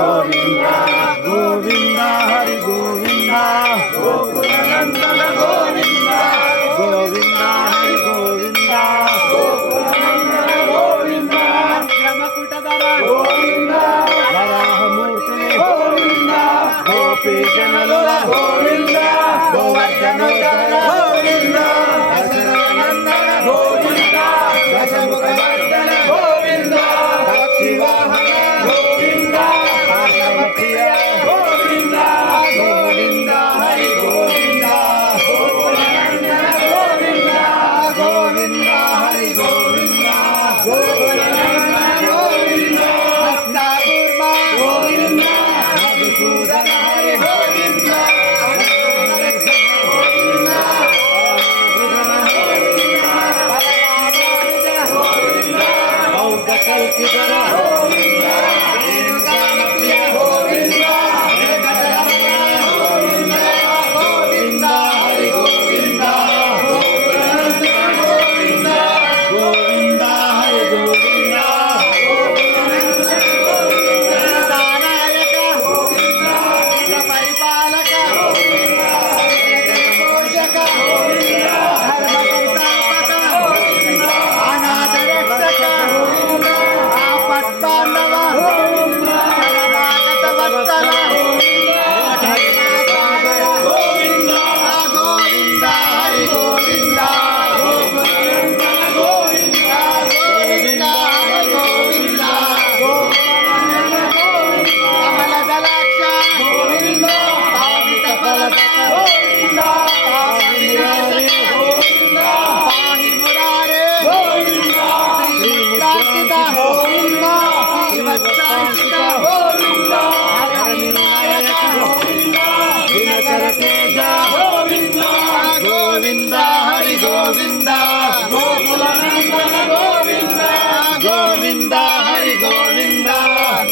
ಗೋವಿಂದ ಗೋವಿಂದ ಹರಿ ಗೋವಿಂದ ಗೋಕುಲನಂದನ ಗೋವಿಂದ ಗೋವಿಂದ ಹರಿ ಗೋವಿಂದ ಗೋಕುಲನಂದನ ಗೋವಿಂದ ಶ್ರಮಕುಟದರ ಗೋವಿಂದ ವರಾಹ ಮೂರ್ತಿ ಗೋವಿಂದ ಗೋಪಿ ಜನಲುರ ಗೋವಿಂದ ಗೋವರ್ಧನೋದರ ಗೋವಿಂದ ದಶರಥನಂದನ ಗೋವಿಂದ ದಶಮುಖಮರ್ದನ ಗೋವಿಂದ ಪಕ್ಷಿವಾಹನ ಗೋವಿಂದ ಪಾರ್ವತಿಯ ಗೋವಿಂದ ಗೋವಿಂದ ಹರಿ ಗೋವಿಂದ ಗೋಕುಲನಂದನ ಗೋವಿಂದ ಗೋವಿಂದ ಹರಿ ಗೋವಿಂದ ಗೋಕುಲನಂದನ ಗೋವಿಂದ ಭಕ್ತಾಕೂರ್ಮ ಗೋವಿಂದ ಮಧುಸೂದನ ಹರಿ ಗೋವಿಂದ ಕಲ್ಕಿದರ ಗೋವಿಂದ ವೇಣುಗಾನಪ್ರಿಯ ಗೋವಿಂದ ಗೋವಿಂದ ಗೋವಿಂದ ಹರಿ ಗೋವಿಂದ ಗೋಕುಲನಂದನ ಗೋವಿಂದ ಗೋವಿಂದ ಹರಿ ಗೋವಿಂದ ಗೋಕುಲನಂದನ ಗೋವಿಂದ ದಾನಾಯಕ ಗೋವಿಂದ ಪರಿಪಾಲಕ ಗೋವಿಂದ ಜಗಪೋಷಕ ಗೋವಿಂದ ಧರ್ಮ ಸಂಸ್ಥಾಪಕ ಗೋವಿಂದ ಅನಾಥ ರಕ್ಷಕ ಬಾಂಧವ ಶರಣಾಗತ ವತ್ಸಲ ಗೋವಿಂದ ಗೋವಿಂದ ಹರಿ ಗೋವಿಂದ ಗೋಕುಲನಂದನ ಗೋವಿಂದ ಗೋವಿಂದ ಹರಿ ಗೋವಿಂದ ಕಮಲದಲಾಕ್ಷ ಗೋವಿಂದ ಪಾವಿತ ಫಲದಕ ಗೋವಿಂದ ಗೋವಿಂದ ಪಾಹಿ ಮುರಾರೇ ಗೋವಿಂದ ಶ್ರೀ ಮುದ್ರಾಂಕಿತ ಗೋವಿಂದ ಶ್ರೀವತ್ಸಾಂಕಿತ ಗೋವಿಂದ ಹರನಿನಾಯಕ ಗೋವಿಂದ ದಿನಕರ ತೇಜ ಗೋವಿಂದ ಗೋವಿಂದ ಹರಿ ಗೋವಿಂದ ಗೋಕುಲನಂದನ ಗೋವಿಂದ ಗೋವಿಂದ ಹರಿ ಗೋವಿಂದ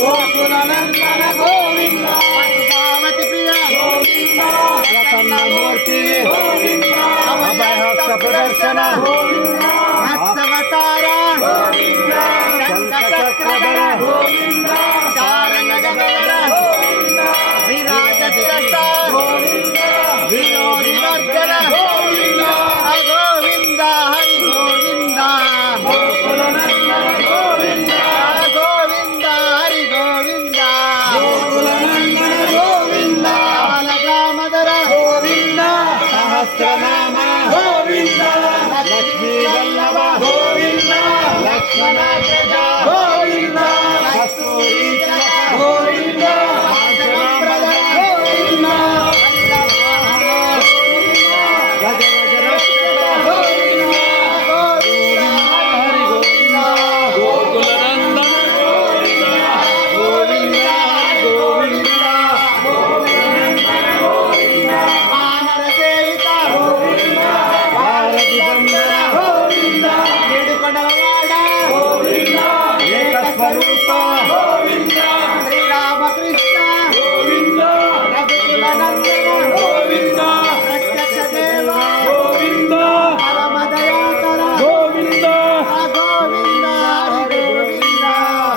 ಗೋಕುಲನಂದನ ಗೋವಿಂದ ಪಾರ್ವತಿ ಪ್ರಿಯ ಗೋವಿಂದ ಪ್ರಸನ್ನ ಮೂರ್ತಿ ಗೋವಿಂದ ಅಭಯಹಸ್ತ ಪ್ರದರ್ಶನ ಗೋವಿಂದ ಮತ್ಸವತಾರ ಗೋವಿಂದ ಶಂಖಚಕ್ರಧರ ಗೋವಿಂದ ಶಾರಂಗಗಮನ ಗೋವಿಂದ ವಿರಾಜತಿರಸ್ತ ಗೋವಿಂದ ವಿನೋದಿವರ್ಧನ ಗೋವಿಂದ ಗೋವಿಂದ ಹರಿ ಗೋವಿಂದ ಗೋಕುಲನಂದನ ಗೋವಿಂದ ಗೋವಿಂದ ಹರಿ ಗೋವಿಂದ ಗೋಕುಲನಂದನ ಗೋವಿಂದ ಬಾಲಗ್ರಾಮಧರ ಗೋವಿಂದ ಸಹಸ್ರನಾಮ ಗೋವಿಂದ ಲಕ್ಷ್ಮೀ ವಲ್ಲಭ ಗೋವಿಂದ ಲಕ್ಷ್ಮಣಾಗ್ರಜ ಗೋವಿಂದ ಕಸ್ತೂರಿ ಗೋವಿಂದ ಕಾಂಚನಾಂಬರ ಗೋವಿಂದ ಗಜರಾಜ ರಕ್ಷಕ ಗೋವಿಂದ ಗೋವಿಂದ ಹರಿ ಗೋವಿಂದ ಗೋಕುಲನಂದನ ಗೋವಿಂದ ಗೋವಿಂದ ಗೋವಿಂದ ಗೋಕುಲನಂದನ ಗೋವಿಂದ ವಾನರ ಸೇವಿತ ಗೋವಿಂದ ಭಾರತಿ ಬಂದರ ಗೋವಿಂದ ನಿಡುಕಡವಾಡ ಗೋವಿಂದ ಏಕ ಸ್ವರೂಪ ಗೋವಿಂದ ಶ್ರೀರಾಮಕೃಷ್ಣ ಗೋವಿಂದ ರಘುಕುಲನಂದನ ಗೋವಿಂದ ಪ್ರತ್ಯಕ್ಷ ದೇವ ಗೋವಿಂದ ಪರಮ ದಯಾಕರ ಗೋವಿಂದ ಗೋವಿಂದ ಹರಿ ಗೋವಿಂದ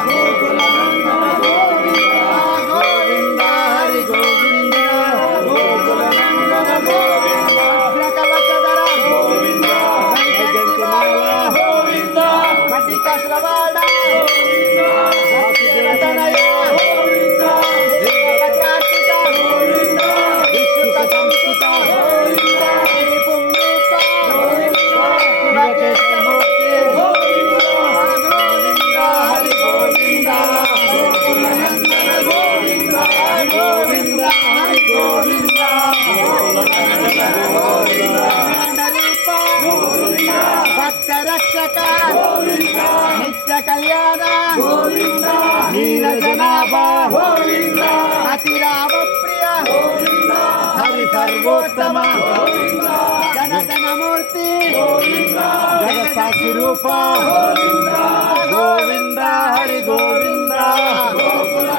ಗೋಕುಲನಂದನ ಗೋವಿಂದ ಗೋವಿಂದ ಹರಿ ಗೋವಿಂದ ಗೋಕುಲನಂದನ ಗೋವಿಂದ ಕವಚದರ ಗೋವಿಂದ ಗೋವಿಂದ ಕಟಿಕ ಶ್ರವಣ ಗೋವಿಂದ ವಾಸುದೇವತನಯ ಗೋವಿಂದ ದೇವಪತ್ರಾರ್ಚಿತ ಗೋವಿಂದ ವಿಶ್ರುತ ಸಂಸ್ಕೃತ ಗೋವಿಂದ ಪುಂರೂಪ ಗೋವಿಂದ ಶಿವಕೇಶ ಮೂರ್ತಿ ಗೋವಿಂದ ಗೋವಿಂದ ಹರಿ ಗೋವಿಂದ ಗೋಕುಲನಂದನ ಗೋವಿಂದ ಗೋವಿಂದ ಹರಿ ಗೋವಿಂದ ಗೋಕುಲನಂದನ ಗೋವಿಂದ ರೂಪ ಗೋವಿಂದ ಭಕ್ತ ರಕ್ಷಕ ಗೋವಿಂದ ನಿತ್ಯ ಕಲ್ಯಾಣ ಗೋವಿಂದ ನೀರಜನಾಭ ಗೋವಿಂದ ಅತಿರಾಮ ಪ್ರಿಯ ಗೋವಿಂದ ಹರಿ ಸರ್ವೋತ್ತಮ ಗೋವಿಂದ ಜನಗಣ ಮೂರ್ತಿ ಗೋವಿಂದ ಜಗತ್ಸಾಕ್ಷಿ ರೂಪ ಗೋವಿಂದ ಗೋವಿಂದ ಹರಿ ಗೋವಿಂದ ಗೋಕುಲ